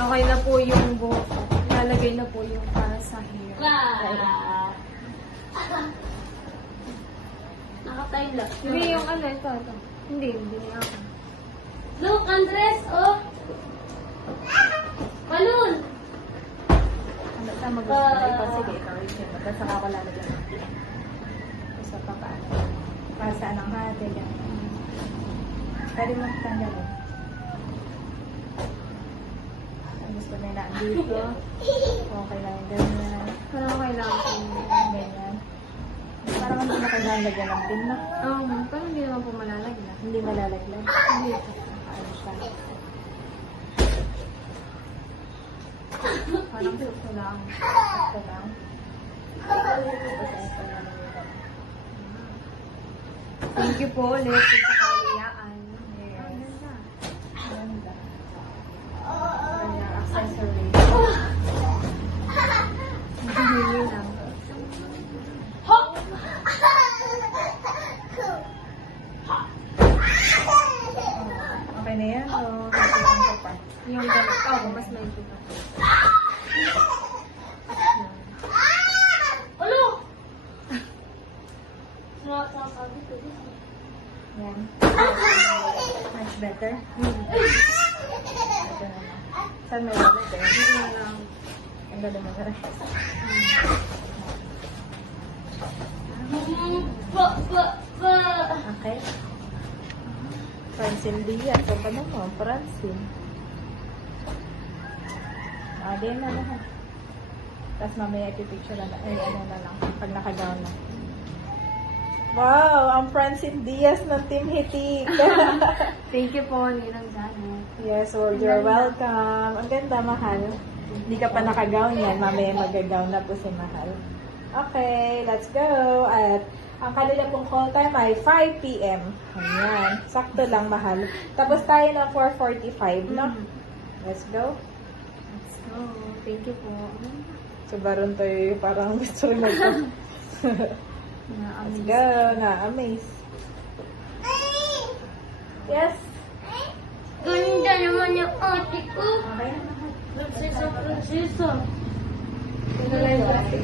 Okay na po yung buhok ko. Ilalagay na po yung para sa hair. Wow! Nakatayo lang. Hindi yung ano, ito. Hindi niya ako. Look, Andres, oh! Balloon! Ano, tama ba? Sige, ikaw rin siya. Basta ako lalagyan natin. Basta pa paano. Pasa ng hati. Pwede mo tanggalin. Ang gusto nila dito. Okay lang yung ganyan. Parang kailangan ko ganyan. Parang hindi na kailangan lagyan ng pin na. Parang hindi naman po malalagyan. Hindi malalagyan. Hindi. Ano siya. Parang gusto lang. Gusto lang. Thank you po ulit sa kaliyaan. Yes. Ganda. Ganda. Accessory. Hindi lang. Okay na yan? O kailangan ko pa? Yung ganito. Mas may iba. Ulo! Nakakasabi ko dito. Yan. Much better. Saan may wallet eh? Hindi lang. Ang ganda mo sarap. Okay. Francine Diaz. Ang tanong mo, Francine. Di na lahat. Tapos mamaya ipipicture na lang. Ay, ano na lang. Pag naka-down na. Wow! Ang Francine Diaz ng Team Hitik. Thank you po, Ninang Janet. Yes, well, you're welcome. Ang ganda, mahal. Hindi ka pa naka-gown yan. Mamaya mag-gown na po si Mahal. Okay, let's go. At ang kanila pong call time ay 5 p.m. Ayan. Sakto lang, Mahal. Tapos tayo ng 4:45, no? Let's go. Let's go. Thank you po. So, baron tayo parang gusto rin mag- Let's go. Na-amaze. Yes. Ganda naman yung ate ko. Okay na, Mahal. Prinsesa, prinsesa. Ito na lang yung plastic.